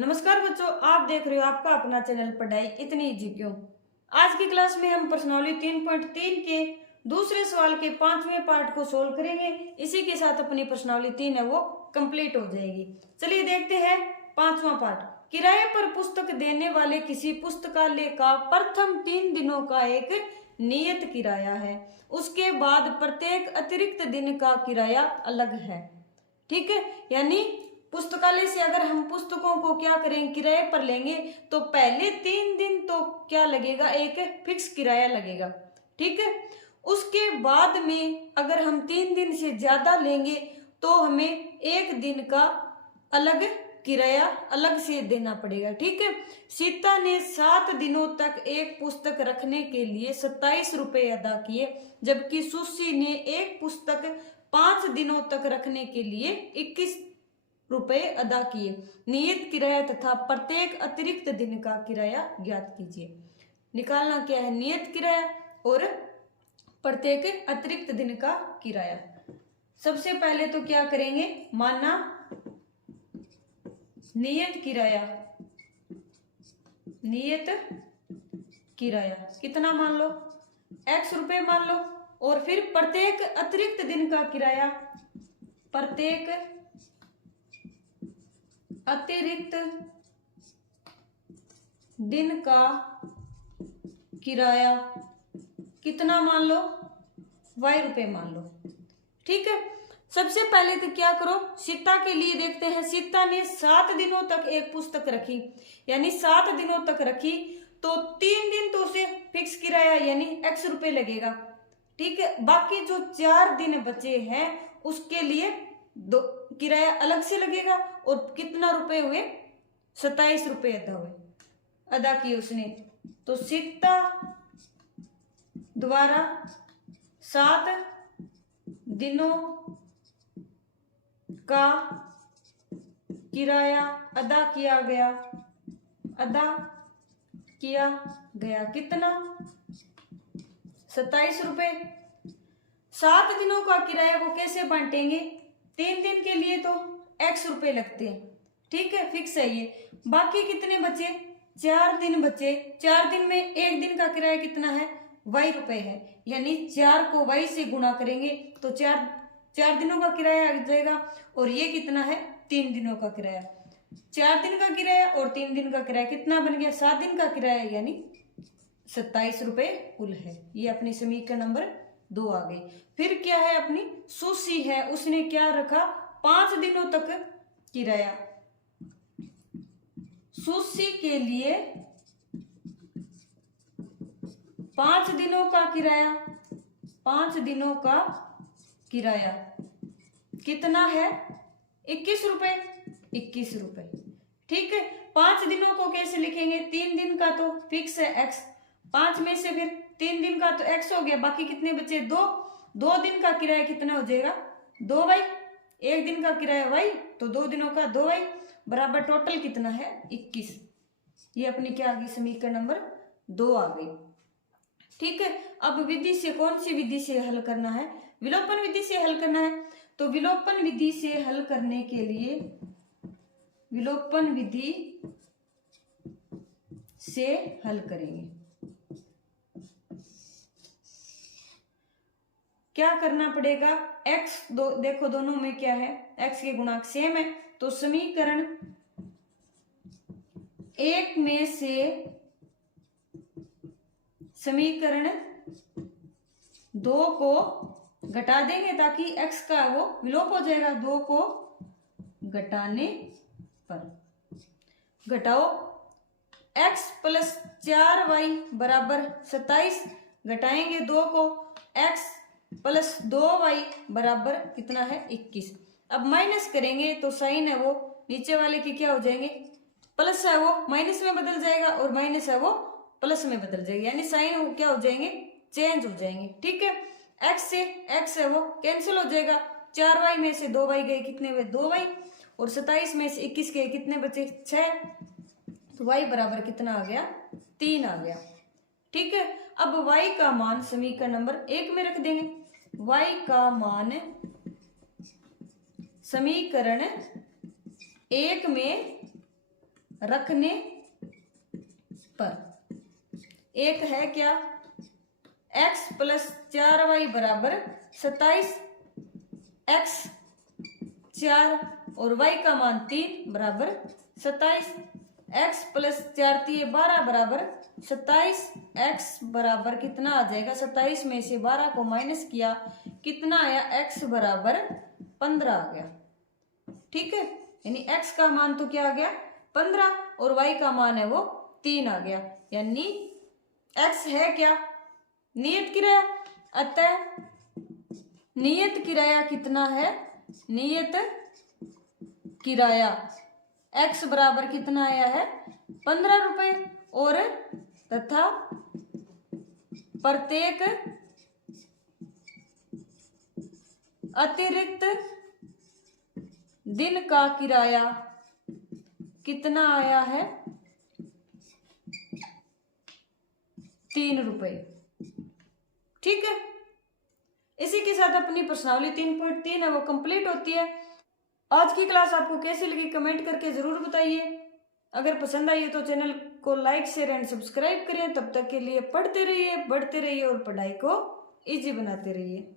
नमस्कार बच्चों, आप देख रहे हो आपका अपना चैनल पढ़ाई इतनी इजी क्यों। आज की क्लास में हम प्रश्नावली 3.3 के दूसरे सवाल के 5वें पार्ट को सोल्व करेंगे। इसी के साथ अपनी प्रश्नावली 3 है वो कंप्लीट हो जाएगी। चलिए देखते हैं 5वां पार्ट। किराए पर पुस्तक देने वाले किसी पुस्तकालय का प्रथम 3 दिनों का एक नियत किराया है, उसके बाद प्रत्येक अतिरिक्त दिन का किराया अलग है। ठीक है, यानी पुस्तकालय से अगर हम पुस्तकों को क्या करें, किराए पर लेंगे तो पहले 3 दिन तो क्या लगेगा, एक फिक्स किराया लगेगा। ठीक है, उसके बाद में अगर हम 3 दिन से ज्यादा लेंगे तो हमें एक दिन का अलग किराया अलग से देना पड़ेगा। ठीक है, सीता ने 7 दिनों तक एक पुस्तक रखने के लिए 27 रुपए अदा किए, जबकि सुशी ने एक पुस्तक 5 दिनों तक रखने के लिए 21 रुपए अदा किए। नियत किराया तथा प्रत्येक अतिरिक्त दिन का किराया ज्ञात कीजिए। निकालना क्या है, नियत किराया और प्रत्येक अतिरिक्त दिन का किराया। सबसे पहले तो क्या करेंगे, माना नियत किराया। नियत किराया कितना मान लो, x रुपए मान लो, और फिर प्रत्येक अतिरिक्त दिन का किराया, प्रत्येक अतिरिक्त दिन का किराया कितना मान लो, y रुपए मान लो। ठीक है, सबसे पहले तो क्या करो, सीता के लिए देखते हैं। सीता ने 7 दिनों तक एक पुस्तक रखी, यानी 7 दिनों तक रखी तो 3 दिन तो उसे फिक्स किराया यानी x रुपए लगेगा। ठीक है, बाकी जो 4 दिन बचे हैं उसके लिए दो किराया अलग से लगेगा। और कितना रुपए हुए, 27 रुपए अदा किए उसने। तो सीता द्वारा 7 दिनों का किराया अदा किया गया, कितना, 27 रुपए। 7 दिनों का किराया को कैसे बांटेंगे, 3 दिन के लिए तो x रुपए लगते हैं। ठीक है, फिक्स है ये। बाकी कितने बचे, 4 दिन बचे। 4 दिन में एक दिन का किराया कितना है, y रुपए है, यानी 4 को y से गुणा करेंगे तो 4 दिनों का किराया आ जाएगा। और ये कितना है, 3 दिनों का किराया। 4 दिन का किराया और 3 दिन का किराया कितना बन गया, 7 दिन का किराया, यानी 27 रुपए कुल है। ये अपनी समीकरण नंबर 2 आ गई। फिर क्या है, अपनी सुशी है, उसने क्या रखा, 5 दिनों तक किराया। सुशी के लिए 5 दिनों का किराया, 5 दिनों का किराया कितना है, 21 रुपए, 21 रुपए। ठीक है, 5 दिनों को कैसे लिखेंगे, 3 दिन का तो फिक्स है x, 5 में से फिर 3 दिन का तो x हो गया, बाकी कितने बचे, 2 दिन का किराया कितना हो जाएगा, 2y। 1 दिन का किराया y, तो 2 दिनों का 2y बराबर टोटल कितना है, 21। ये अपनी क्या आ गई, समीकरण नंबर 2 आ गई। ठीक है, अब विधि से, कौन सी विधि से हल करना है, विलोपन विधि से हल करना है। तो विलोपन विधि से हल करने के लिए, विलोपन विधि से हल करेंगे। क्या करना पड़ेगा, x देखो दोनों में क्या है, x के गुणांक सेम है, तो समीकरण 1 में से समीकरण 2 को घटा देंगे ताकि x का वो विलोप हो जाएगा। 2 को घटाने पर घटाओ, x प्लस 4y बराबर 27, घटाएंगे 2 को, x प्लस 2y बराबर कितना है, 21। अब माइनस करेंगे तो साइन है वो नीचे वाले की क्या हो जाएंगे, प्लस है वो माइनस में बदल जाएगा और माइनस है वो प्लस में बदल जाएगा, यानी साइन क्या हो जाएंगे, चेंज हो जाएंगे। ठीक है, x से x है वो कैंसिल हो जाएगा, 4y में से 2y गए, कितने हुए, 2y, और 27 में से 21 गए, कितने बचे, 6, तो y बराबर कितना आ गया, 3 आ गया। ठीक है, अब y का मान समीकरण नंबर 1 में रख देंगे। y का मान समीकरण 1 में रखने पर। एक है क्या, x प्लस 4y बराबर 27, x 4 और y का मान 3 बराबर 27, x प्लस 4 3 12 बराबर 27, x बराबर कितना आ जाएगा, 27 में से 12 को माइनस किया, कितना आया, x बराबर 15 आ गया। ठीक है, यानी x का मान तो क्या आ गया 15 और y का मान है वो 3 आ गया, यानी x है क्या, नियत किराया। अतः नियत किराया कितना है, नियत किराया x बराबर कितना आया है 15 रुपए, और तथा प्रत्येक अतिरिक्त दिन का किराया कितना आया है 3 रुपए। ठीक है, इसी के साथ अपनी प्रश्नावली 3.3 है वो कंप्लीट होती है। आज की क्लास आपको कैसी लगी कमेंट करके जरूर बताइए। अगर पसंद आई है तो चैनल को लाइक शेयर एंड सब्सक्राइब करें। तब तक के लिए पढ़ते रहिए, बढ़ते रहिए और पढ़ाई को इजी बनाते रहिए।